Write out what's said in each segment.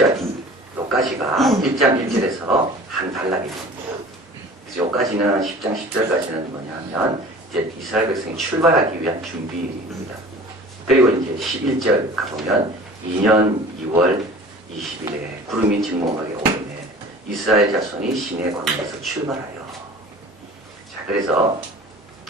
10절 요까지가 1장 1절에서 한 단락이 됩니다. 그래서 요까지는 10장 10절까지는 뭐냐면 이제 이스라엘 백성이 출발하기 위한 준비입니다. 그리고 이제 11절 가보면 2년 2월 20일에 구름이 진공하게 오르네 이스라엘 자손이 시내 광야에서 출발하여. 자, 그래서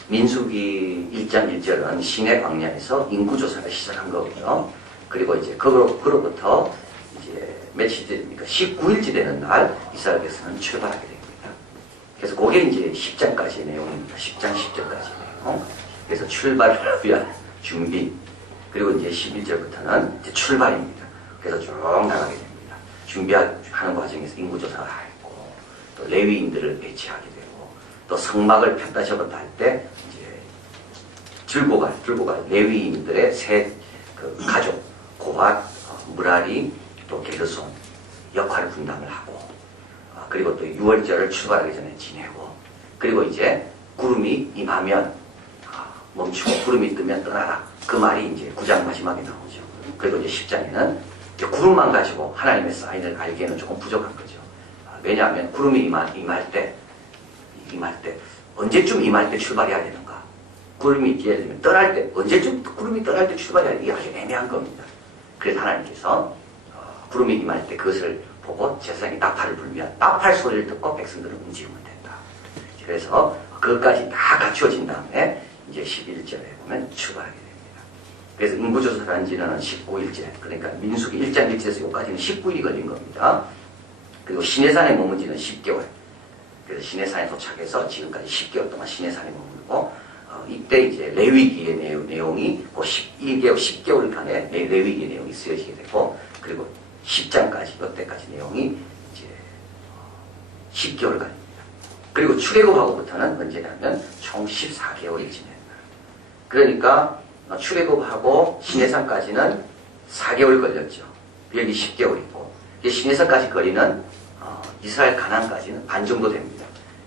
민수기 1장 1절은 시내 광야에서 인구조사를 시작한 거고요. 그리고 이제 그로부터 이제 며칠째 됩니까? 19일째 되는 날 이스라엘 백성은 출발하게 됩니다. 그래서 그게 이제 10장까지의 내용입니다. 10장 10절까지 내용. 그래서 출발을 위한 준비. 그리고 이제 11절부터는 이제 출발입니다. 그래서 쭉 나가게 됩니다. 준비하는 과정에서 인구조사를 하고, 또 레위인들을 배치하게 되고, 또 성막을 폈다 접었다 할 때, 이제 들고 갈 레위인들의 세 가족, 고핫, 무라리, 또 게르손 역할을 분담을 하고, 그리고 또 6월절을 출발하기 전에 지내고, 그리고 이제 구름이 임하면 멈추고 구름이 뜨면 떠나라. 그 말이 이제 9장 마지막에 나오죠. 그리고 이제 10장에는 구름만 가지고 하나님의 사인을 알기에는 조금 부족한 거죠. 왜냐하면 구름이 임할 때 언제쯤 임할 때 출발해야 되는가? 구름이 예를 들면 떠날 때 언제쯤 구름이 떠날 때 출발해야 되는가? 이게 아주 애매한 겁니다. 그래서 하나님께서 구름이 임할 때 그것을 보고 제사장이 나팔을 불면 나팔 소리를 듣고 백성들은 움직이면 된다. 그래서 그것까지 다 갖추어진 다음에 이제 11절에 보면 출발하게 됩니다. 그래서 인구조사를 한 지는 19일째, 그러니까 민수기 1장 1절에서 여기까지는 19일이 걸린 겁니다. 그리고 시내산에 머문 지는 10개월. 그래서 시내산에 도착해서 지금까지 10개월 동안 시내산에 머물고, 이때 이제 레위기의 내용이 그 10개월간의 레위기의 내용이 쓰여지게 되고, 그리고 10장까지, 이때까지 내용이 이제 10개월간입니다. 그리고 출애굽하고부터는 언제냐면 총 14개월이 지낸다. 그러니까 출애굽하고 시내산까지는 4개월 걸렸죠. 여기 10개월이고, 시내산까지 거리는 이스라엘 가나안까지는 반 정도 됩니다.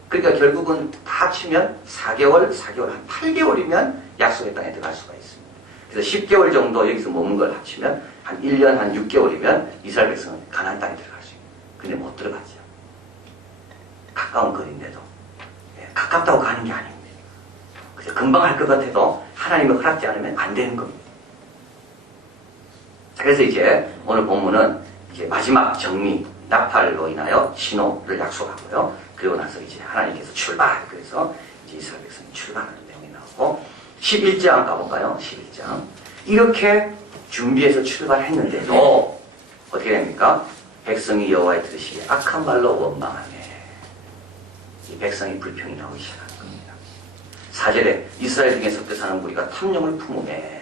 그러니까 결국은 다 합치면 4개월 한 8개월이면 약속의 땅에 들어갈 수가 있습니다. 그래서 10개월 정도 여기서 머문 걸 합치면 한 1년 한 6개월이면 이스라엘 백성은 가나안 땅에 들어갈 수 있습니다. 근데 못 들어가죠. 가까운 거리인데도. 가깝다고 가는 게 아닙니다. 그래서 금방 할 것 같아도 하나님이 허락지 않으면 안 되는 겁니다. 자, 그래서 이제 오늘 본문은 이제 마지막 정리, 나팔로 인하여 신호를 약속하고요. 그리고 나서 이제 하나님께서 출발하고, 그래서 이제 이스라엘 백성이 출발하는 내용이 나오고, 11장 가볼까요? 11장. 이렇게 준비해서 출발했는데도 어떻게 됩니까? 백성이 여호와의 들으시기에 악한 말로 원망하네. 이 백성이 불평이 나오기 시작하는 겁니다. 4절에 이스라엘 중에 섞여 사는 무리가 탐욕을 품으매.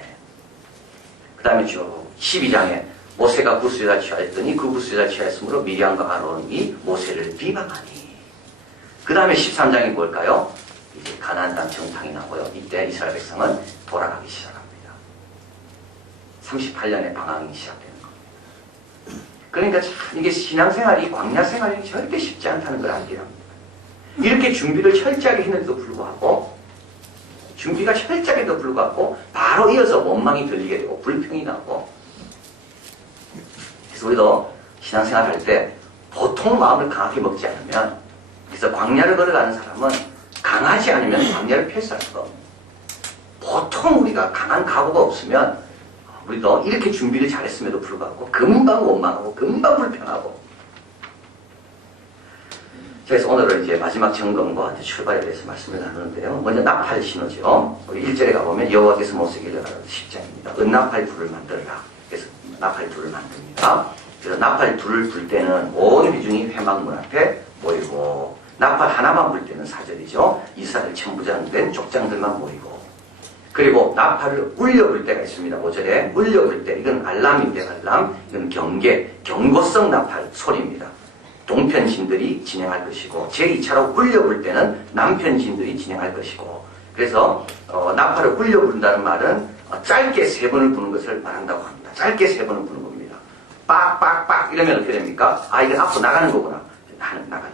그 다음에 쭉 12장에 모세가 굿수에다 취하였더니 그 굿수에다 취하였으므로 미리암과 아론이 모세를 비방하니. 그 다음에 13장이 뭘까요? 이제 가나안 땅 정탐이 나고요. 이때 이스라엘 백성은 돌아가기 시작합니다. 38년의 방황이 시작되는 겁니다. 그러니까 참 이게 신앙생활이, 광야생활이 절대 쉽지 않다는 걸 알게 합니다. 이렇게 준비를 철저하게 했는데도 불구하고, 준비가 철저하게도 불구하고 바로 이어서 원망이 들리게 되고 불평이 나고. 그래서 우리도 신앙생활 할 때 보통 마음을 강하게 먹지 않으면, 그래서 광야를 걸어가는 사람은 강하지 않으면 광야를 펼수할 수가 없습니다. 보통 우리가 강한 각오가 없으면 우리도 이렇게 준비를 잘했음에도 불구하고 금방 원망하고 금방 불평하고. 그래서 오늘은 이제 마지막 점검과 출발에 대해서 말씀을 나누는데요. 먼저 나팔 신호죠. 우리 1절에 가보면 여호와께서 모세에게 일러가라 10장입니다. 은나팔 둘을 만들어라. 그래서 나팔 둘을 만듭니다. 그래서 나팔 둘을 불 때는 모든 비중이 회막문 앞에 모이고, 나팔 하나만 불 때는 4절이죠. 이스라엘 천부장된 족장들만 모이고, 그리고 나팔을 울려 불 때가 있습니다. 5절에 울려 불 때, 이건 알람인데 알람, 이건 경고성 나팔 소리입니다. 동편신들이 진행할 것이고, 제2차로 울려 불 때는 남편신들이 진행할 것이고. 그래서 나팔을 울려 부른다는 말은 짧게 3번을 부는 것을 말한다고 합니다. 짧게 3번을 부는 겁니다. 빡빡빡 이러면 어떻게 됩니까? 아, 이건 앞으로 나가는 거구나. 나가는 겁니다.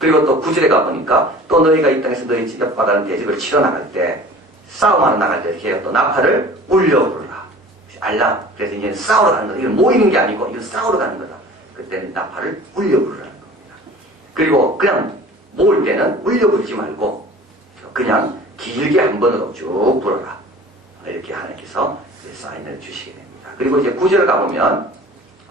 그리고 또 9절에 가보니까 또 너희가 이 땅에서 너희 옆바다는 대적을 치러 나갈 때, 싸움하러 나갈 때 이렇게 해요. 또 나팔을 울려 부르라. 알람. 그래서 이제 싸우러 가는 거다. 이건 모이는 게 아니고 이건 싸우러 가는 거다. 그때는 나팔을 울려 부르라는 겁니다. 그리고 그냥 모을 때는 울려 부르지 말고 그냥 길게 한 번으로 쭉 불어라. 이렇게 하나님께서 사인을 주시게 됩니다. 그리고 이제 9절 가보면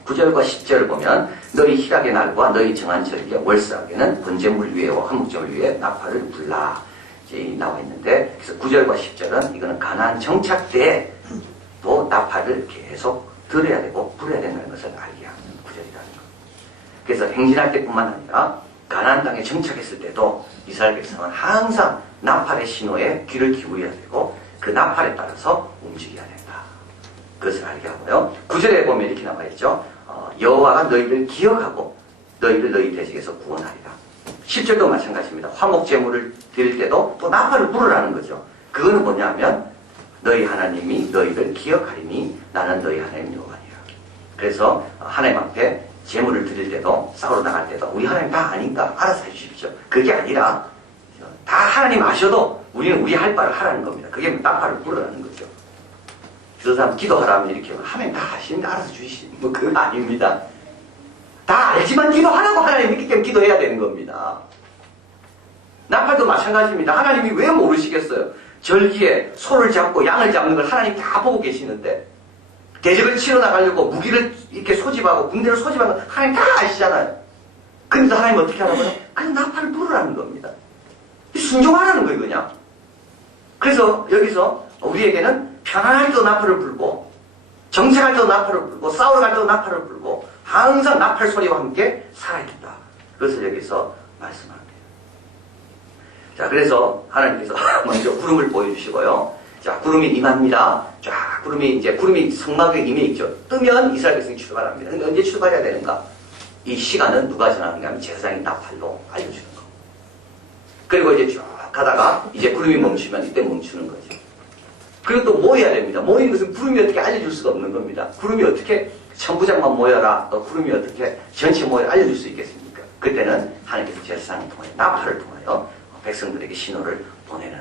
9절과 10절을 보면 너희 희락의 날과 너희 정한 절기에 월삭에는 번제물 위에와 한목제물 위에 나팔을 불라 이제 나와 있는데, 그래서 9절과 10절은 이거는 가나안 정착 때도 나팔을 계속 들어야 되고 불어야 된다는 것을 알게 하는 구절이라는 것. 그래서 행진할 때뿐만 아니라 가나안 땅에 정착했을 때도 이스라엘 백성은 항상 나팔의 신호에 귀를 기울여야 되고 그 나팔에 따라서 움직여야 된다. 그것을 알게 하고요. 9절에 보면 이렇게 나와 있죠. 여호와가 너희를 기억하고 너희를 너희 대적에서 구원하리라. 10절도 마찬가지입니다. 화목제물을 드릴 때도 또 나팔을 부르라는 거죠. 그거는 뭐냐면 너희 하나님이 너희를 기억하리니 나는 너희 하나님 여호와니라. 그래서 하나님 앞에 제물을 드릴 때도 싸우러 나갈 때도 우리 하나님 다 아니까 알아서 해주십시오. 그게 아니라 다 하나님 아셔도 우리는 우리 할 바를 하라는 겁니다. 그게 나팔을 부르라는 거죠. 저 사람 기도하라면 이렇게 하나님 다 하시는데 알아서 주시지. 뭐 그거 아닙니다. 다 알지만 기도하라고 하나님 믿기 때문에 기도해야 되는 겁니다. 나팔도 마찬가지입니다. 하나님이 왜 모르시겠어요? 절기에 소를 잡고 양을 잡는 걸 하나님 다 보고 계시는데 대적을 치러 나가려고 무기를 이렇게 소집하고 군대를 소집하는 걸 하나님 다 아시잖아요. 근데 하나님 어떻게 하라고요? 그냥 나팔을 부르라는 겁니다. 순종하라는 거예요, 그냥. 그래서 여기서 우리에게는 편안할 때도 나팔을 불고 정착할 때도 나팔을 불고 싸우러 갈 때도 나팔을 불고 항상 나팔 소리와 함께 살아야 된다. 그것을 여기서 말씀합니다. 자, 그래서 하나님께서 먼저 구름을 보여주시고요. 자, 구름이 임합니다. 쫙 구름이 성막 위에 임해 있죠. 뜨면 이스라엘 백성이 출발합니다. 근데 언제 출발해야 되는가? 이 시간은 누가 정하는가 하면 제사장이 나팔로 알려주는 거. 그리고 이제 쭉 가다가 이제 구름이 멈추면 이때 멈추는 거죠. 그리고 또 모여야 됩니다. 모이는 것은 구름이 어떻게 알려줄 수가 없는 겁니다. 구름이 어떻게 천부장만 모여라, 또 구름이 어떻게 전체 모여 알려줄 수 있겠습니까? 그때는 하나님께서 제사장을 통하여 나팔을 통하여 백성들에게 신호를 보내는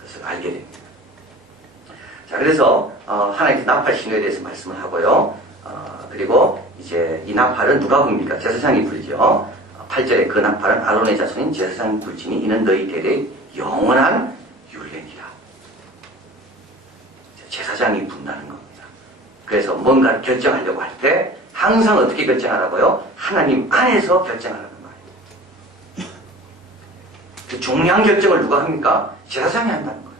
것을 알게 됩니다. 자, 그래서 하나님께서 나팔 신호에 대해서 말씀을 하고요. 그리고 이제 이 나팔은 누가 붑니까? 제사장이 불죠. 8절에 그 나팔은 아론의 자손인 제사장이 불지니 이는 너희 대대의 영원한 율례니라. 제사장이 분다는 겁니다. 그래서 뭔가를 결정하려고 할 때 항상 어떻게 결정하라고요? 하나님 안에서 결정하라는 말이에요. 그 중요한 결정을 누가 합니까? 제사장이 한다는 거예요.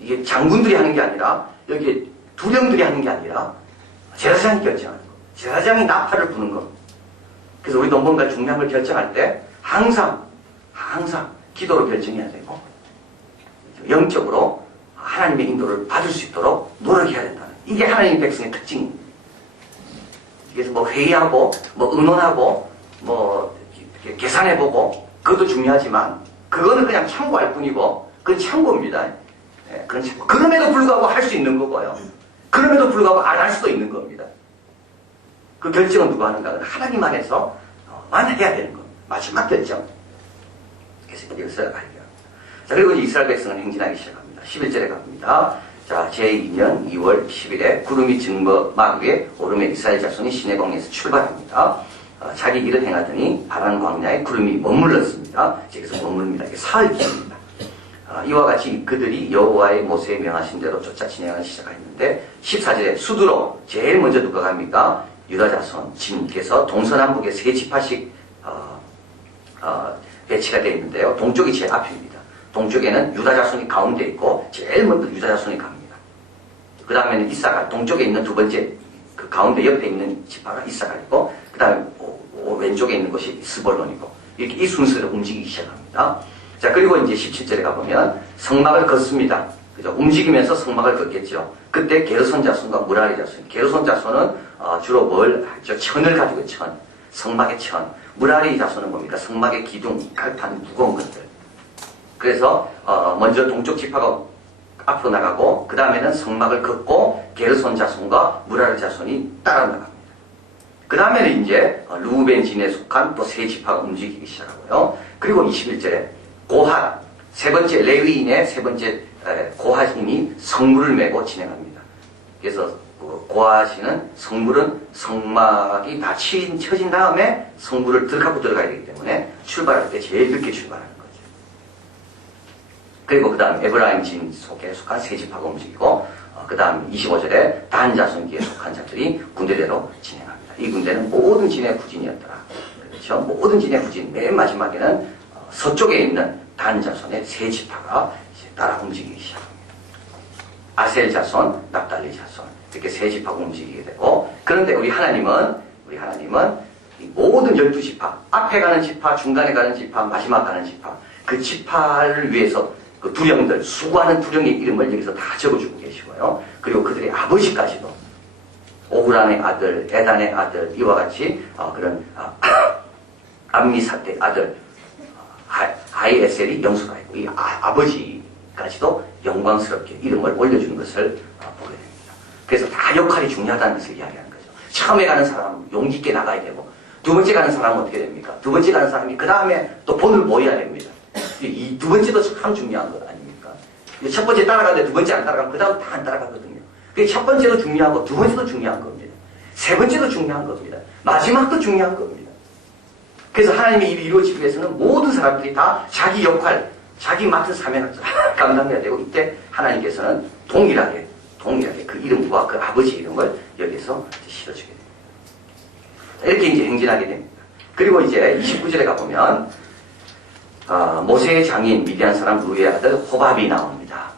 이게 장군들이 하는 게 아니라 여기 두령들이 하는 게 아니라 제사장이 결정하는 거예요. 제사장이 나팔을 부는 겁니다. 그래서 우리도 뭔가 중요한 걸 결정할 때 항상 기도로 결정해야 되고 영적으로 하나님의 인도를 받을 수 있도록 노력해야 된다는, 이게 하나님 백성의 특징입니다. 그래서 뭐 회의하고 뭐 의논하고 뭐 계산해보고 그것도 중요하지만 그거는 그냥 참고할 뿐이고 그건 참고입니다. 네, 그건 참고. 그럼에도 불구하고 할 수 있는 거고요. 그럼에도 불구하고 안 할 수도 있는 겁니다. 그 결정은 누가 하는가? 하나님 안에서만 해야 되는 겁니다. 마지막 결정. 그래서 이것을 알게 합니다. 자, 그리고 이스라엘 백성은 행진하기 시작합니다. 11절에 갑니다. 자, 제2년 2월 10일에 구름이 증거막 위에 오르며 이스라엘 자손이 시내 광야에서 출발합니다. 자기 길을 행하더니 바란 광야에 구름이 머물렀습니다. 여기서 머물릅니다. 이게 사흘기입니다. 이와 같이 그들이 여호와의 모세에 명하신 대로 쫓아 진행하기 시작했는데 14절에 수두로 제일 먼저 누가 갑니까? 유다 자손 진께서 동서남북에 세 지파씩 배치가 되어 있는데요. 동쪽이 제일 앞입니다. 동쪽에는 유다 자손이 가운데 있고 제일 먼저 유다 자손이 갑니다. 그 다음에는 이사갈, 동쪽에 있는 두 번째 그 가운데 옆에 있는 지파가 이사갈이고 그 다음에 왼쪽에 있는 것이 스볼론이고 이렇게 이 순서로 움직이기 시작합니다. 자, 그리고 이제 17절에 가보면 성막을 걷습니다. 그죠? 움직이면서 성막을 걷겠죠. 그때 게르손 자손과 무라리 자손. 게르손 자손은 주로 뭘 하죠? 천을 가지고 천. 성막의 천. 무라리 자손은 뭡니까? 성막의 기둥, 갈판, 무거운 것들. 그래서 먼저 동쪽 지파가 앞으로 나가고 그 다음에는 성막을 걷고 게르손 자손과 무라리 자손이 따라 나갑니다. 그 다음에는 이제 루벤 진에 속한 또 세 지파가 움직이기 시작하고요. 그리고 21절에 고핫, 세 번째 레위인의 세 번째 고핫인이 성물을 메고 진행합니다. 그래서 고아시는 성물은 성막이 다 쳐진 다음에 성물을 갖고 들어가야 되기 때문에 출발할 때 제일 늦게 출발하는 거죠. 그리고 그 다음 에브라임 진 속에 속한 세 지파가 움직이고 그 다음 25절에 단 자손기에 속한 자들이 군대대로 진행합니다. 이 군대는 모든 진의 후진이었더라. 그렇죠? 모든 진의 후진. 맨 마지막에는 서쪽에 있는 단 자손의 세 지파가 이제 따라 움직이기 시작합니다. 아셀 자손, 납달리 자손 이렇게 세 지파가 움직이게 되고, 그런데 우리 하나님은 이 모든 12지파, 앞에 가는 지파, 중간에 가는 지파, 마지막 가는 지파, 그 지파를 위해서 그 두령들, 수고하는 두령의 이름을 여기서 다 적어주고 계시고요. 그리고 그들의 아버지까지도 오브란의 아들, 에단의 아들, 이와 같이 그런 암미사대의 아들 아이에셀이 영수가 있고 이 아버지까지도 영광스럽게 이름을 올려주는 것을 보게 됩니다. 그래서 다 역할이 중요하다는 것을 이야기하는 거죠. 처음에 가는 사람은 용기 있게 나가야 되고, 두 번째 가는 사람은 어떻게 됩니까? 두 번째 가는 사람이 그 다음에 또 본을 보여야 됩니다. 이 두 번째도 참 중요한 것 아닙니까? 첫 번째 따라가는데 두 번째 안 따라가면 그 다음 다 안 따라가거든요. 첫 번째도 중요하고 두 번째도 중요한 겁니다. 세 번째도 중요한 겁니다. 마지막도 중요한 겁니다. 그래서 하나님의 일이 이루어지기 위해서는 모든 사람들이 다 자기 역할, 자기 맡은 사명을 감당해야 되고, 이때 하나님께서는 동일하게 그 이름과 그 아버지 이름을 여기서 실어주게 됩니다. 이렇게 이제 행진하게 됩니다. 그리고 이제 29절에 가보면 모세의 장인 미디안 사람 루의 아들 호밥이 나옵니다.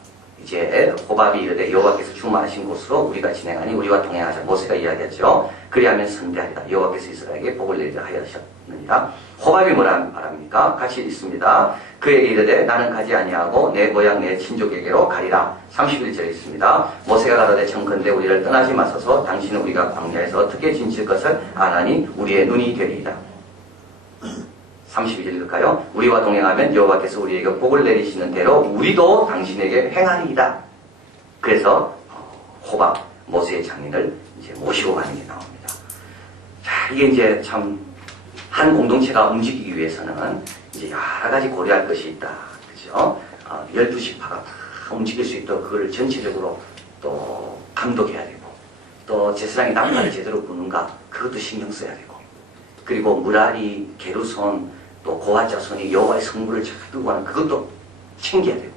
이제 호밥이 이르되 여호와께서 충만하신 곳으로 우리가 진행하니 우리와 동행하자. 모세가 이야기하죠. 그리하면 선대하리라. 여호와께서 이스라엘에게 복을 내리라 하였느니라. 호밥이 뭐라 말합니까? 같이 있습니다. 그에게 이르되 나는 가지 아니하고 내 고향 내 친족에게로 가리라. 31절에 있습니다. 모세가 가로되 청컨대 우리를 떠나지 마소서. 당신은 우리가 광야에서 어떻게 지칠 것을 아나니 우리의 눈이 되리이다. 32절 읽을까요? 우리와 동행하면 여호와께서 우리에게 복을 내리시는 대로 우리도 당신에게 행하리이다. 그래서 호밥 모세의 장인을 이제 모시고 가는 게 나옵니다. 자, 이게 이제 참 한 공동체가 움직이기 위해서는 이제 여러 가지 고려할 것이 있다. 그죠? 12지파가 다 움직일 수 있도록 그걸 전체적으로 또 감독해야 되고, 또 제사장이 나팔을 제대로 부는가 그것도 신경 써야 되고, 그리고 무라리, 게르손, 또 고아 자손이 여호와의 성물을 잘 들고 가는 그것도 챙겨야 되고,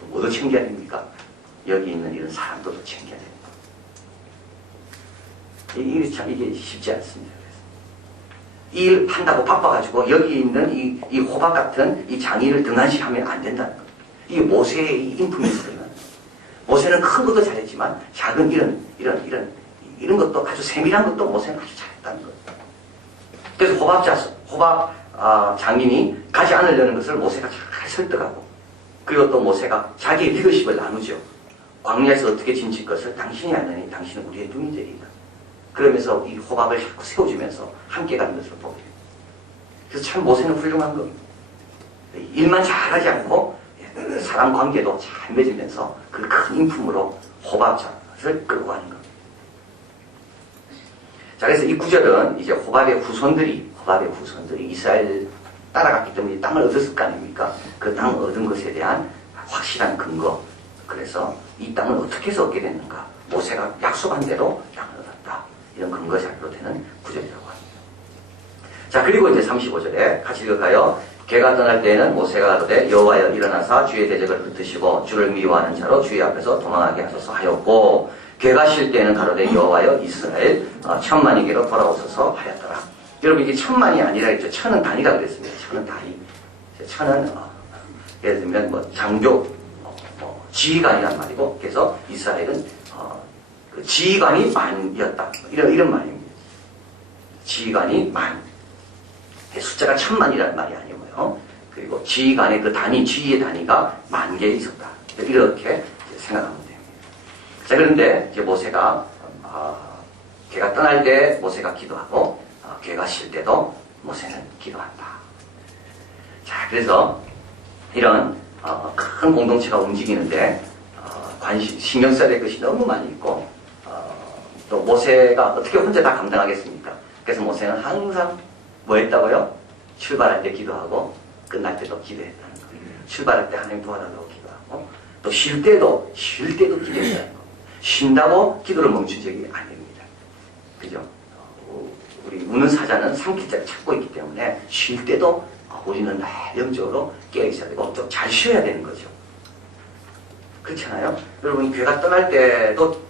또 뭐도 챙겨야 됩니까? 여기 있는 이런 사람들도 챙겨야 됩니다. 이게 쉽지 않습니다. 일 한다고 바빠가지고 여기 있는 이 호박 같은 이 장인을 등한시하면 안 된다는 거예요. 이게 모세의 인품이거든요. 모세는 큰 것도 잘했지만 작은 이런 것도 아주 세밀한 것도 모세는 아주 잘했다는 거예요. 그래서 호밥 장인이 가지 않으려는 것을 모세가 잘 설득하고, 그리고 또 모세가 자기의 리더십을 나누죠. 광야에서 어떻게 진칠 것을 당신이 아느니 당신은 우리의 눈이 되리이다. 그러면서 이 호밥을 자꾸 세워주면서 함께 가는 것을 보게 됩니다. 그래서 참 모세는 훌륭한 겁니다. 일만 잘하지 않고 사람 관계도 잘 맺으면서 그 큰 인품으로 호밥을 끌고 가는 겁니다. 자, 그래서 이 구절은 이제 호밥의 후손들이 이스라엘 따라갔기 때문에 이 땅을 얻었을 거 아닙니까? 그 땅을 얻은 것에 대한 확실한 근거. 그래서 이 땅을 어떻게 해서 얻게 됐는가? 모세가 약속한 대로 땅을 얻었다. 이런 근거 자료로 되는 구절이라고 합니다. 자, 그리고 이제 35절에 같이 읽을까요? 개가 떠날 때에는 모세가 가로되 여호와여 일어나사 주의 대적을 흩으시고 주를 미워하는 자로 주의 앞에서 도망하게 하소서 하였고, 개가 쉴 때에는 가로되 여호와여 이스라엘 천만이게로 돌아오소서 하였더라. 여러분, 이게 천만이 아니라 했죠. 천은 단위라 그랬습니다. 천은 단위. 천은 예를 들면 뭐 장교, 지휘관이란 말이고, 그래서 이스라엘은 그 지휘관이 만이었다. 이런 말입니다. 지휘관이 만. 숫자가 천만이라는 말이 아니고요. 그리고 지휘관의 그 단위, 지휘의 단위가 10,000개 있었다. 이렇게 생각하면 됩니다. 자, 그런데 이제 모세가 걔가 떠날 때 모세가 기도하고, 걔가 쉴 때도 모세는 기도한다. 자, 그래서 이런 큰 공동체가 움직이는데 신경 써야 될 것이 너무 많이 있고, 또 모세가 어떻게 혼자 다 감당하겠습니까? 그래서 모세는 항상 뭐 했다고요? 출발할 때 기도하고 끝날 때도 기도했다는 거예요. 출발할 때 하나님 도와달라고 기도하고, 또 쉴 때도 기도했다는 거예요. 쉰다고 기도를 멈춘 적이 아닙니다. 그죠? 우리 우는 사자는 삼킬자를 찾고 있기 때문에 쉴 때도 우리는 늘 영적으로 깨어있어야 되고 또 잘 쉬어야 되는 거죠. 그렇잖아요? 여러분 교회가 떠날 때도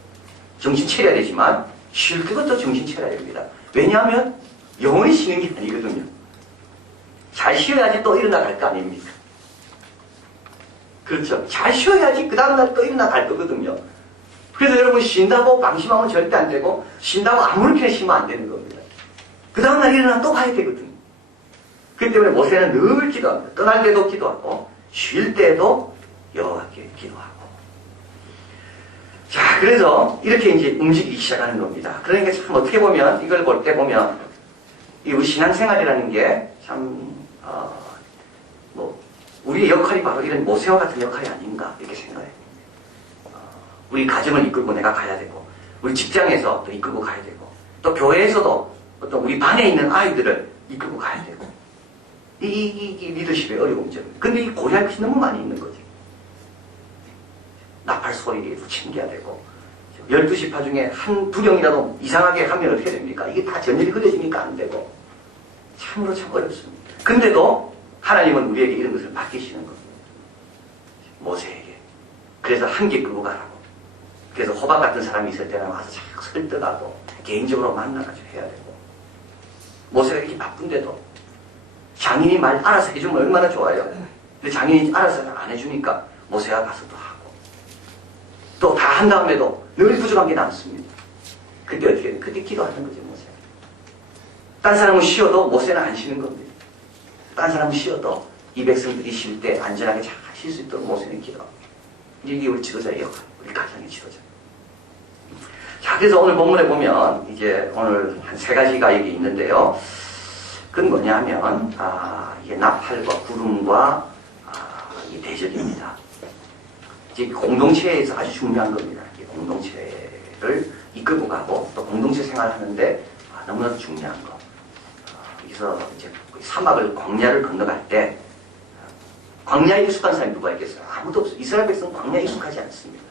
정신 차려야 되지만 쉴 때도 또 정신 차려야 됩니다. 왜냐하면 영원히 쉬는 게 아니거든요. 잘 쉬어야지 또 일어나 갈 거 아닙니까? 그렇죠. 잘 쉬어야지 그 다음날 또 일어나 갈 거거든요. 그래서 여러분 쉰다고 방심하면 절대 안 되고 쉰다고 아무렇게나 쉬면 안 되는 겁니다. 그 다음날 일어나 또 가야 되거든요. 그렇기 때문에 모세는 늘 기도합니다. 떠날 때도 기도하고 쉴 때도 여호와께 기도하고. 자, 그래서 이렇게 이제 움직이기 시작하는 겁니다. 그러니까 참 어떻게 보면 이걸 볼 때 보면 이 우리 신앙생활이라는 게 참 우리의 역할이 바로 이런 모세와 같은 역할이 아닌가 이렇게 생각해요. 우리 가정을 이끌고 내가 가야 되고 우리 직장에서 또 이끌고 가야 되고 또 교회에서도 어떤 우리 반에 있는 아이들을 이끌고 가야 되고 이 리더십의 어려운 점. 근데 이 고려할 것이 너무 많이 있는 거지. 나팔 소리도 챙겨야 되고 12시파 중에 한두 경이라도 이상하게 하면 어떻게 됩니까? 이게 다 전열이 흐려지니까 안 되고 참으로 참 어렵습니다. 근데도 하나님은 우리에게 이런 것을 맡기시는 겁니다. 모세에게. 그래서 한계 끌고 가라고. 그래서 호박 같은 사람이 있을 때는 와서 쫙 설득하고 개인적으로 만나가지고 해야 되고 모세가 이렇게 바쁜데도 장인이 말 알아서 해주면 얼마나 좋아요. 근데 장인이 알아서 안 해주니까 모세가 가서 또 하고 또 다 한 다음에도 늘 부족한 게 남습니다. 그때 어떻게 해요? 그때 기도하는 거죠, 모세가. 딴 사람은 쉬어도 모세는 안 쉬는 겁니다. 딴 사람은 쉬어도 이 백성들이 쉴 때 안전하게 잘 쉴 수 있도록 모세는 기도합니다. 이게 우리 지도자의 역할, 우리 가정의 지도자. 자, 그래서 오늘 본문에 보면 이제 오늘 한 3가지가 여기 있는데요. 그건 뭐냐면 이게 나팔과 구름과 이 대적입니다. 이제 공동체에서 아주 중요한 겁니다. 공동체를 이끌고 가고 또 공동체 생활을 하는데 너무나도 중요한 거. 그래서 이제 사막을 광야를 건너갈 때 광야에 익숙한 사람이 누가 있겠어요? 아무도 없어요. 이스라엘 백성은 광야에 익숙하지 않습니다.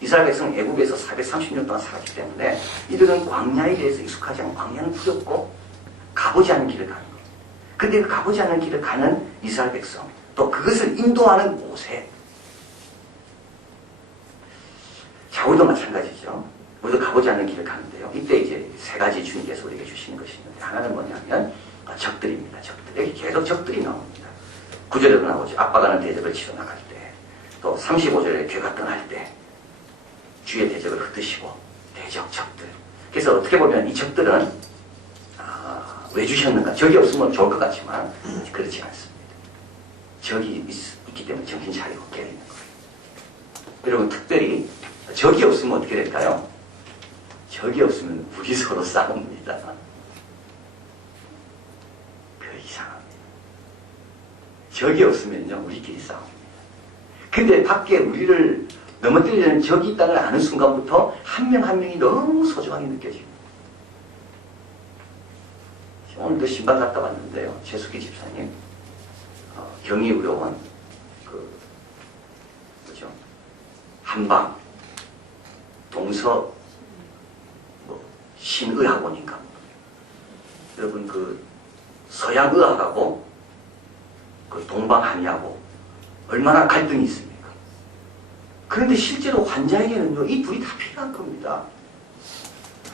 이스라엘 백성은 애국에서 430년 동안 살았기 때문에 이들은 광야에 대해서 익숙하지 않고 광야는 두렵고 가보지 않은 길을 가는 거예요. 근데 그 가보지 않은 길을 가는 이스라엘 백성 또 그것을 인도하는 모세. 자, 우리도 마찬가지죠. 우리도 가보지 않는 길을 가는데요. 이때 이제 3가지 주님께서 우리에게 주시는 것이 있는데 하나는 뭐냐면 적들입니다. 적들. 여기 계속 적들이 나옵니다. 9절에도 나오죠. 아빠 가는 대적을 치러 나갈 때, 또 35절에 괴가 떠날 때 주의 대적을 흩으시고 대적 적들. 그래서 어떻게 보면 이 적들은 왜 주셨는가? 적이 없으면 좋을 것 같지만 그렇지 않습니다. 적이 있기 때문에 정신 차리고 깨어있는 거예요. 그리고 특별히 적이 없으면 어떻게 될까요? 적이 없으면 우리 서로 싸웁니다. 이상합니다. 적이 없으면요, 우리끼리 싸웁니다. 근데 밖에 우리를 넘어뜨리려는 적이 있다는 걸 아는 순간부터 한 명 한 명이 너무 소중하게 느껴집니다. 오늘도 신방 갔다 왔는데요. 최숙희 집사님, 경희의료원, 뭐죠? 한방, 동서, 신의학원인가. 여러분, 서양의학하고 동방한의하고 얼마나 갈등이 있습니까? 그런데 실제로 환자에게는요, 이 둘이 다 필요한 겁니다.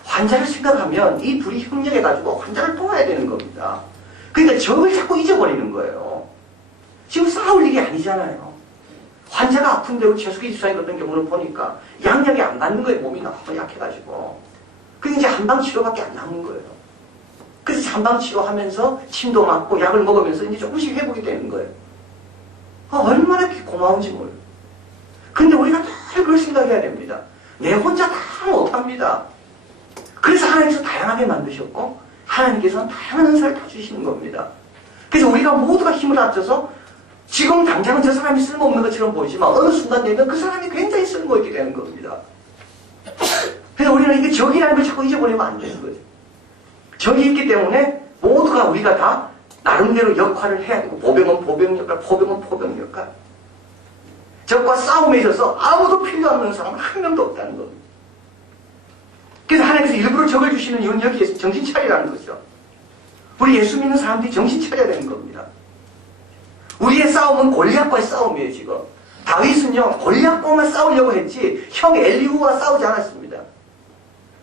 환자를 생각하면 이 둘이 협력해가지고 환자를 도와야 되는 겁니다. 그러니까 적을 자꾸 잊어버리는 거예요. 지금 싸울 일이 아니잖아요. 환자가 아픈데 우리 최숙희 집사님 같은 경우는 보니까 양약이 안 맞는 거예요. 몸이 너무 약해가지고. 그게 이제 한방치료밖에 안 남은 거예요. 그래서 한방치료하면서 침도 맞고 약을 먹으면서 이제 조금씩 회복이 되는 거예요. 얼마나 고마운지 몰라요. 근데 우리가 늘 그걸 생각해야 됩니다. 내 혼자 다 못합니다. 그래서 하나님께서 다양하게 만드셨고 하나님께서는 다양한 은사를 다 주시는 겁니다. 그래서 우리가 모두가 힘을 합쳐서 지금 당장은 저 사람이 쓸모없는 것처럼 보이지만 어느 순간 되면 그 사람이 굉장히 쓸모있게 되는 겁니다. 그래서 우리는 이게 적이라는 걸 자꾸 잊어버리면 안 되는 거죠. 적이 있기 때문에 모두가 우리가 다 나름대로 역할을 해야 되고 보병은 보병 역할, 포병은 포병 역할. 적과 싸움에 있어서 아무도 필요 없는 사람은 한 명도 없다는 겁니다. 그래서 하나님께서 일부러 적을 주시는 이유는 여기에 정신 차리라는 거죠. 우리 예수 믿는 사람들이 정신 차려야 되는 겁니다. 우리의 싸움은 골리앗과의 싸움이에요, 지금. 다윗은요, 골리앗과만 싸우려고 했지, 형 엘리후와 싸우지 않았습니다.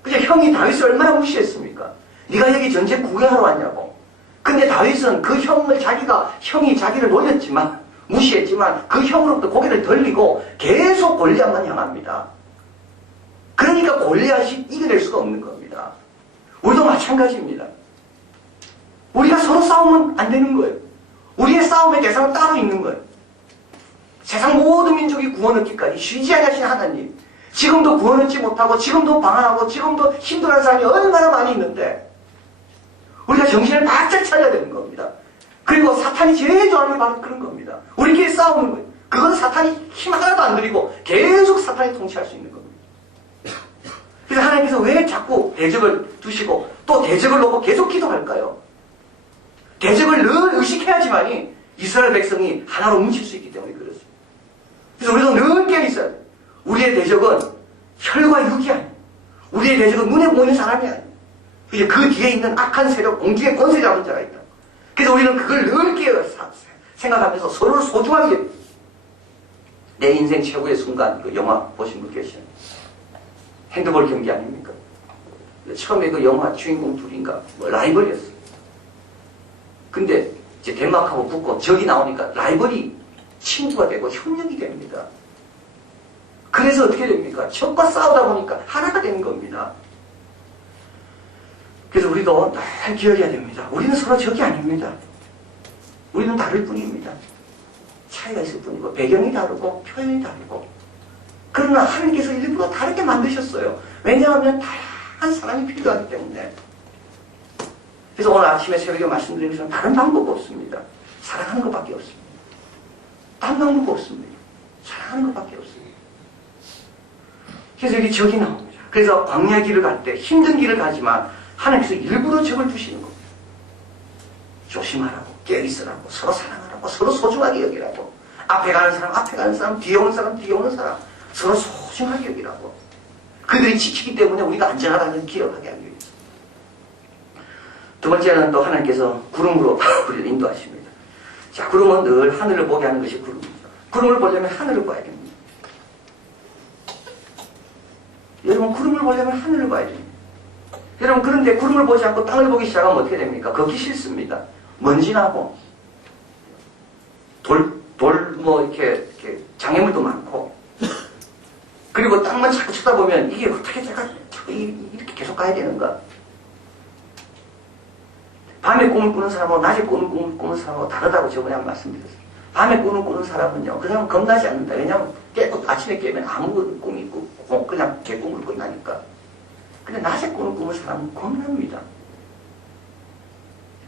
그냥 형이 다윗을 얼마나 무시했습니까? 네가 여기 전쟁 구경하러 왔냐고. 근데 다윗은 그 형이 자기를 놀렸지만, 무시했지만, 그 형으로부터 고개를 돌리고 계속 골리앗만 향합니다. 그러니까 골리앗이 이겨낼 수가 없는 겁니다. 우리도 마찬가지입니다. 우리가 서로 싸우면 안 되는 거예요. 우리의 싸움의 대상은 따로 있는 거예요. 세상 모든 민족이 구원 얻기까지 쉬지 않으신 하나님, 지금도 구원 얻지 못하고 지금도 방황하고 지금도 힘들어하는 사람이 얼마나 많이 있는데 우리가 정신을 바짝 차려야 되는 겁니다. 그리고 사탄이 제일 좋아하는 게 바로 그런 겁니다. 우리끼리 싸우는 거예요. 그건 사탄이 힘 하나도 안 들이고 계속 사탄이 통치할 수 있는 겁니다. 그래서 하나님께서 왜 자꾸 대적을 두시고 또 대적을 놓고 계속 기도할까요? 대적을 늘 의식해야지만이 이스라엘 백성이 하나로 뭉칠 수 있기 때문에 그렇습니다. 그래서 우리도 늘 깨어있어야 돼요. 우리의 대적은 혈과 육이 아니에요. 우리의 대적은 눈에 보이는 사람이 아니에요. 이제 그 뒤에 있는 악한 세력, 공중의 권세 잡은 자가 있다. 그래서 우리는 그걸 늘 깨어 생각하면서 서로를 소중하게 내 인생 최고의 순간, 그 영화 보신 분 계시나요? 핸드볼 경기 아닙니까? 처음에 그 영화 주인공 둘인가 라이벌이었어요. 근데 이제 덴마크하고 붙고 적이 나오니까 라이벌이 친구가 되고 협력이 됩니다. 그래서 어떻게 됩니까? 적과 싸우다 보니까 하나가 되는 겁니다. 그래서 우리도 늘 기억해야 됩니다. 우리는 서로 적이 아닙니다. 우리는 다를 뿐입니다. 차이가 있을 뿐이고 배경이 다르고 표현이 다르고 그러나 하나님께서 일부러 다르게 만드셨어요. 왜냐하면 다양한 사람이 필요하기 때문에. 그래서 오늘 아침에 새벽에 말씀드린 것처럼 다른 방법 없습니다. 사랑하는 것밖에 없습니다. 다른 방법 없습니다. 사랑하는 것밖에 없습니다. 그래서 여기 적이 나옵니다. 그래서 광야 길을 갈 때 힘든 길을 가지만 하나님께서 일부러 적을 주시는 겁니다. 조심하라고, 깨어있으라고, 서로 사랑하라고, 서로 소중하게 여기라고. 앞에 가는 사람, 앞에 가는 사람, 뒤에 오는 사람, 뒤에 오는 사람, 서로 소중하게 여기라고. 그들이 지키기 때문에 우리가 안전하다는 기억하게 하기 위해서. 두 번째는 또 하나님께서 구름으로 우리를 인도하십니다. 자, 구름은 늘 하늘을 보게 하는 것이 구름입니다. 구름을 보려면 하늘을 봐야 됩니다. 여러분, 구름을 보려면 하늘을 봐야 됩니다. 여러분, 그런데 구름을 보지 않고 땅을 보기 시작하면 어떻게 됩니까? 걷기 싫습니다. 먼지 나고, 이렇게 장애물도 많고, 그리고 땅만 자꾸 쳐다보면 이게 어떻게 제가 이렇게 계속 가야 되는가? 밤에 꿈을 꾸는 사람하고 낮에 꿈을 꾸는 사람하고 다르다고 저번에 한번 말씀드렸어요. 밤에 꿈을 꾸는 사람은요, 그 사람은 겁나지 않는다. 왜냐하면 아침에 깨면 아무 꿈이 있고, 그냥 개꿈을 꾼다니까. 근데 낮에 꿈을 꾸는 사람은 겁납니다.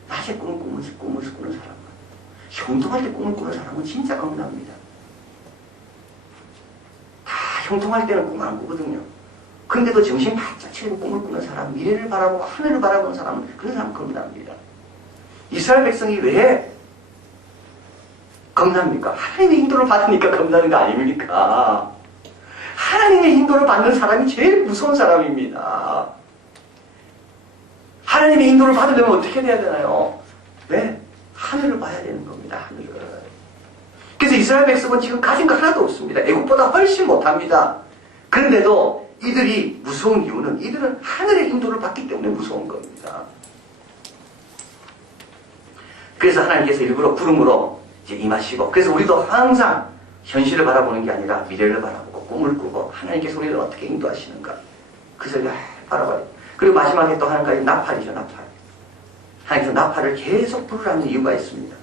낮에 꿈을 꾸는 사람은, 형통할 때 꿈을 꾸는 사람은 진짜 겁납니다. 다 형통할 때는 꿈을 안 꾸거든요. 근데도 정신 바짝 차리고 꿈을 꾸는 사람, 미래를 바라보고 하늘을 바라보는 사람은 그런 사람은 겁납니다. 이스라엘 백성이 왜 겁납니까? 하나님의 인도를 받으니까 겁나는 거 아닙니까? 하나님의 인도를 받는 사람이 제일 무서운 사람입니다. 하나님의 인도를 받으려면 어떻게 돼야 되나요? 네? 하늘을 봐야 되는 겁니다. 하늘을. 그래서 이스라엘 백성은 지금 가진 거 하나도 없습니다. 애국보다 훨씬 못합니다. 그런데도 이들이 무서운 이유는 이들은 하늘의 인도를 받기 때문에 무서운 겁니다. 그래서 하나님께서 일부러 구름으로 이제 임하시고, 그래서 우리도 항상 현실을 바라보는 게 아니라 미래를 바라보고 꿈을 꾸고 하나님께서 우리를 어떻게 인도하시는가, 그것을 바라봐요. 그리고 마지막에 또 하는 가지 나팔이죠. 나팔. 하나님께서 나팔을 계속 부르라는 이유가 있습니다.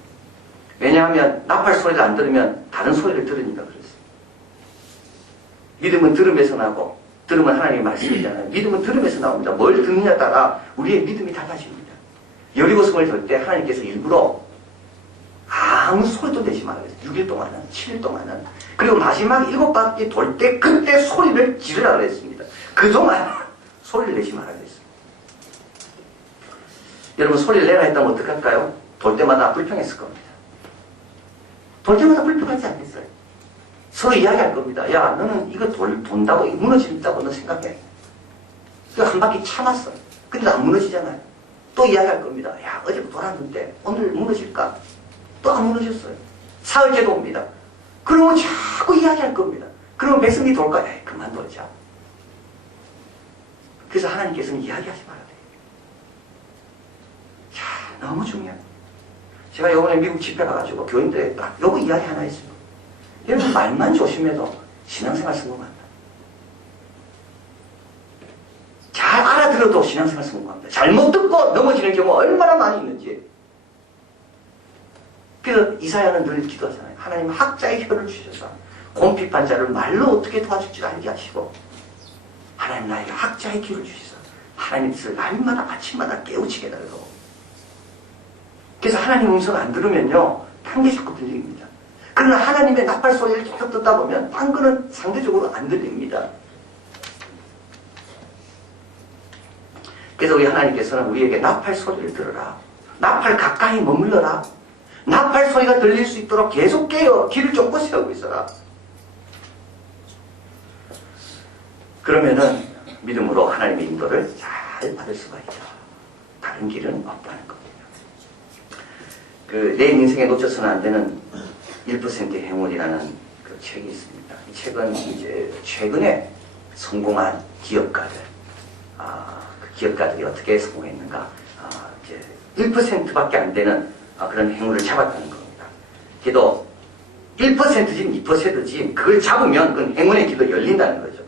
왜냐하면 나팔 소리를 안 들으면 다른 소리를 들으니까 그렇습니다. 믿음은 들음에서 나고, 들음은 하나님의 말씀이잖아요. 믿음은 들음에서 나옵니다. 뭘 듣느냐에 따라 우리의 믿음이 달라집니다. 여리고성을 돌 때 하나님께서 일부러 아무 소리도 내지 말아요. 6일 동안은, 7일 동안은. 그리고 마지막 7바퀴 돌 때 그때 소리를 지르라 그랬습니다. 그동안 소리를 내지 말아야 했습니다. 여러분, 소리를 내라 했다면 어떡할까요? 돌 때마다 불평했을 겁니다. 돌 때마다 불평하지 않겠어요? 서로 이야기할 겁니다. 야, 너는 이거 돈다고 무너진다고 너 생각해? 그래서 한 바퀴 참았어. 근데 안 무너지잖아요. 또 이야기할 겁니다. 야, 어제 돌았는데 오늘 무너질까? 또 안 무너졌어요. 사흘째도 옵니다. 그러면 자꾸 이야기할 겁니다. 그러면 백성이 돌까? 야, 그만 돌자. 그래서 하나님께서는 이야기하지 말아야 돼요. 자, 너무 중요해요. 제가 요번에 미국 집회 가가지고 교인들에 딱 요거 이야기 하나 했어요. 여러분 말만 조심해도 신앙생활 성공한다. 잘 알아들어도 신앙생활 성공합니다. 잘못 듣고 넘어지는 경우가 얼마나 많이 있는지. 그래서 이사야는 늘 기도하잖아요. 하나님 학자의 혀를 주셔서 곰핍한 자를 말로 어떻게 도와줄 줄 알게 하시고 하나님 나에게 학자의 귀를 주셔서 하나님의 뜻을 날마다 아침마다 깨우치게 해달라고. 그래서 하나님 음성을 안 들으면요 딴 게 자꾸 들립니다. 그러나 하나님의 나팔 소리를 계속 듣다 보면 딴 거는 상대적으로 안 들립니다. 그래서 우리 하나님께서는 우리에게 나팔 소리를 들어라. 나팔 가까이 머물러라. 나팔 소리가 들릴 수 있도록 계속 깨어 길을 쫓고 세우고 있어라. 그러면은 믿음으로 하나님의 인도를 잘 받을 수가 있죠. 다른 길은 없다는 겁니다. 내 인생에 놓쳐서는 안 되는 1%의 행운이라는 그 책이 있습니다. 이 책은 이제 최근에 성공한 기업가들, 그 기업가들이 어떻게 성공했는가, 이제 1%밖에 안 되는 그런 행운을 잡았다는 겁니다. 그래도 1%지 2%지 그걸 잡으면 그건 행운의 길도 열린다는 거죠.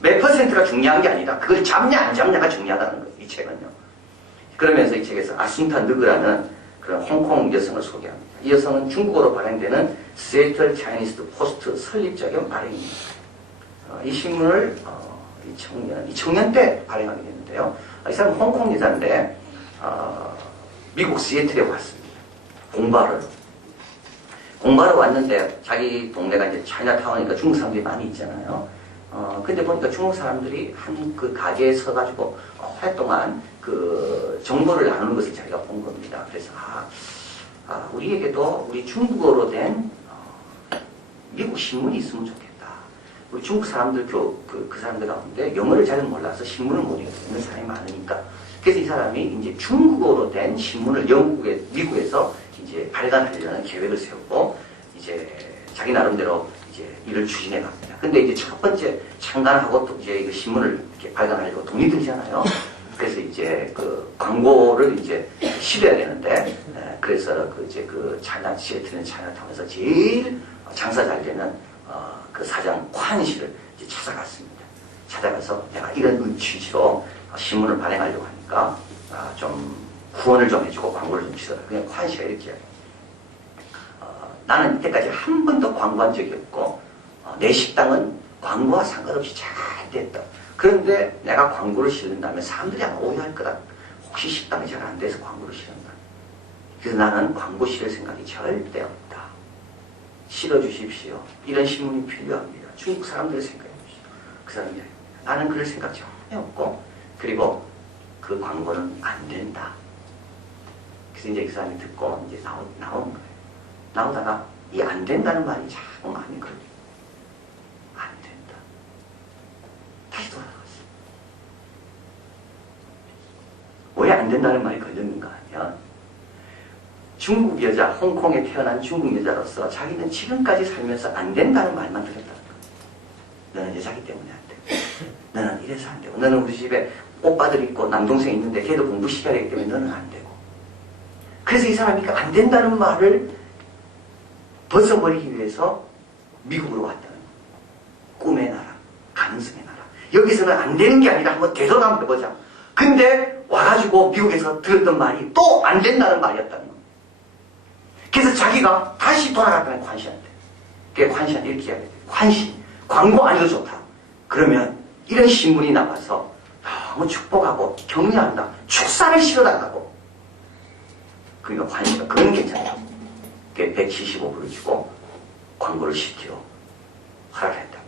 몇 퍼센트가 중요한 게 아니라 그걸 잡냐 안 잡냐가 중요하다는 거예요. 이 책은요. 그러면서 이 책에서 아순타 느그라는 그런 홍콩 여성을 소개합니다. 이 여성은 중국어로 발행되는 시애틀 차이니스트 포스트 설립자겸 발행입니다. 이 신문을 2000년 때 발행하게 됐는데요. 이 사람은 홍콩 여자인데 미국 시애틀에 왔습니다. 공부하러 왔는데 자기 동네가 이제 차이나타운이니까 중국 사람들이 많이 있잖아요. 근데 보니까 중국 사람들이 한 그 가게에 서가지고 오랫동안 그 정보를 나누는 것을 자기가 본 겁니다. 그래서 우리에게도 우리 중국어로 된 미국 신문이 있으면 좋겠다. 우리 중국 사람들 그 사람들 가운데 영어를 잘 몰라서 신문을 못 읽는 사람이 많으니까. 그래서 이 사람이 이제 중국어로 된 신문을 미국에서 이제 발간하려는 계획을 세우고 이제 자기 나름대로 이제 일을 추진해 갑니다. 근데 이제 첫 번째 창간하고 또 이제 그 신문을 이렇게 발간하려고 돈이 들잖아요. 그래서 이제 그 광고를 이제 실어야 되는데, 그래서 시애틀은 차이나타운에서 제일 장사 잘 되는 그 사장 콴씨를 이제 찾아갔습니다. 찾아가서 내가 이런 취지로 신문을 발행하려고 하니까 좀 후원을 좀 해주고 광고를 좀 치더라. 그냥 콴씨가 이렇게 나는 이때까지 한 번도 광고한 적이 없고 내 식당은 광고와 상관없이 잘 됐다. 그런데 내가 광고를 실는다면 사람들이 아마 오해할 거다. 혹시 식당이 잘 안 돼서 광고를 실은다. 그래서 나는 광고 실을 생각이 절대 없다. 실어주십시오. 이런 신문이 필요합니다. 중국 사람들 생각해 보십시오. 그 사람이 이야기합니다. 나는 그럴 생각 전혀 없고, 그리고 그 광고는 안 된다. 그래서 이제 그 사람이 듣고 이제 나오는 거예요. 나오다가 이 안 된다는 말이 자꾸 많이 걸려요. 안 된다. 다시 돌아갔어요. 왜 안 된다는 말이 걸렸는가 하면 중국 여자, 홍콩에 태어난 중국 여자로서 자기는 지금까지 살면서 안 된다는 말만 들었다는 거예요. 너는 여자기 때문에 안 되고, 너는 이래서 안 되고, 너는 우리 집에 오빠들 있고 남동생 있는데 걔도 공부시켜야 되기 때문에 너는 안 되고. 그래서 이 사람이 그 안 된다는 말을 벗어버리기 위해서 미국으로 왔다는 거예요. 꿈의 나라, 가능성의 나라. 여기서는 안 되는 게 아니라 한번 되돌아 한번 해보자. 근데 와가지고 미국에서 들었던 말이 또 안 된다는 말이었다는 거예요. 그래서 자기가 다시 돌아갔다는 콴씨한테. 그게 콴씨한테 이렇게 이야기해요. 콴씨, 광고 안 해도 좋다. 그러면 이런 신문이 나와서 너무 축복하고 격려한다. 축사를 실어달라고. 그러니까 콴씨가 그건 괜찮다고. 175불을 주고 광고를 시키고 허락했답니다.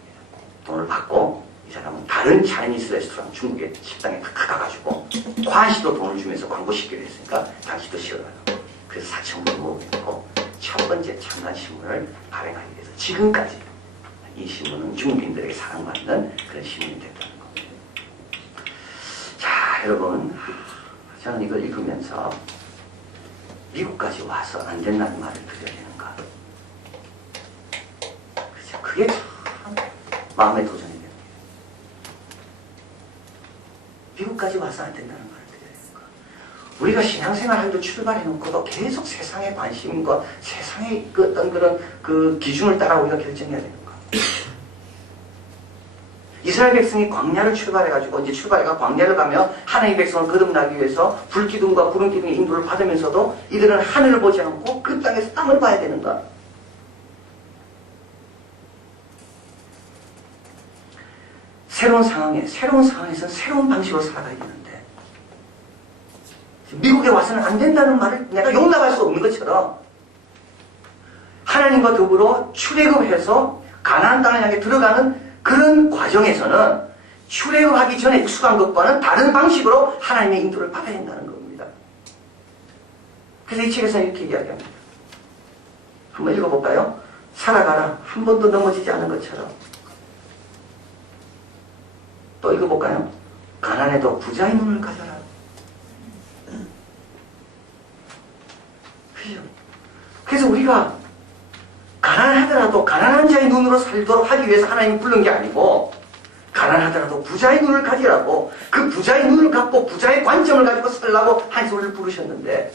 돈을 받고 이 사람은 다른 차이니스 레스토랑 중국의 식당에 가가지고 콴씨도 돈을 주면서 광고시키기로 했으니까 당시도 실어달라고. 그래서 4,000불을 모으고 첫 번째 창간신문을 발행하게 돼서 지금까지 이 신문은 중국인들에게 사랑받는 그런 신문이 됐다는 겁니다. 자, 여러분, 저는 이걸 읽으면서 미국까지 와서 안 된다는 말을 드려야 되는가? 그죠? 그게 참 마음의 도전이 됩니다. 미국까지 와서 안 된다는 말을 드려야 되는가? 우리가 신앙생활하면서 출발해놓고도 계속 세상의 관심과 세상의 그 어떤 그런 기준을 따라 우리가 결정해야 되는가? 이스라엘 백성이 광야를 출발해가지고 이제 출발해가 광야를 가며 하나님의 백성을 거듭나기 위해서 불기둥과 구름기둥의 인도를 받으면서도 이들은 하늘을 보지 않고 그 땅에서 땅을 봐야 되는가? 새로운 상황에서는 새로운 방식으로 살아가야 되는데 미국에 와서는 안 된다는 말을 내가 용납할 수 없는 것처럼 하나님과 더불어 출애굽해서 가나안 땅을 향해 들어가는 그런 과정에서는 출애굽하기 전에 익숙한 것과는 다른 방식으로 하나님의 인도를 받아야 된다는 겁니다. 그래서 이 책에서는 이렇게 이야기합니다. 한번 읽어볼까요? 살아가라. 한 번도 넘어지지 않은 것처럼. 또 읽어볼까요? 가난해도 부자의 눈을 가져라. 그죠? 그래서 우리가 가난하더라도 가난한 자의 눈으로 살도록 하기 위해서 하나님이 부른 게 아니고 가난하더라도 부자의 눈을 가지라고 그 부자의 눈을 갖고 부자의 관점을 가지고 살라고 하나님께서 우리를 부르셨는데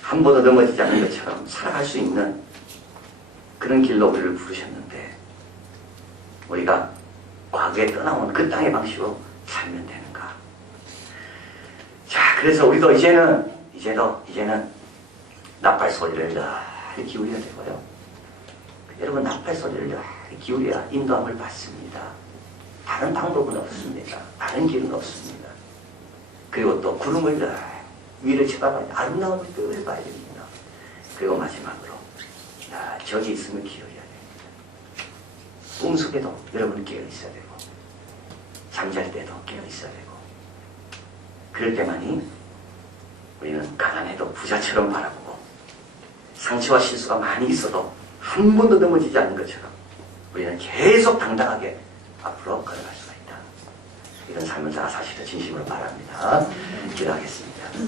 한 번도 넘어지지 않는 것처럼 살아갈 수 있는 그런 길로 우리를 부르셨는데 우리가 과거에 떠나온 그 땅의 방식으로 살면 되는가? 자, 그래서 우리도 이제는 나팔 소리를 늘 기울여야 되고요. 여러분, 나팔 소리를 늘 기울여야 인도함을 받습니다. 다른 방법은 없습니다. 다른 길은 없습니다. 그리고 또 구름을 늘 위를 쳐다봐야 아름다움을 늘 봐야 됩니다. 그리고 마지막으로 적이 있으면 기울여야 됩니다. 꿈속에도 여러분 깨어 있어야 되고 잠잘 때도 깨어 있어야 되고 그럴 때만이 우리는 가난해도 부자처럼 바라보고 상처와 실수가 많이 있어도 한 번도 넘어지지 않는 것처럼 우리는 계속 당당하게 앞으로 걸어갈 수가 있다. 이런 삶을 다 사실은 진심으로 바랍니다. 기도하겠습니다.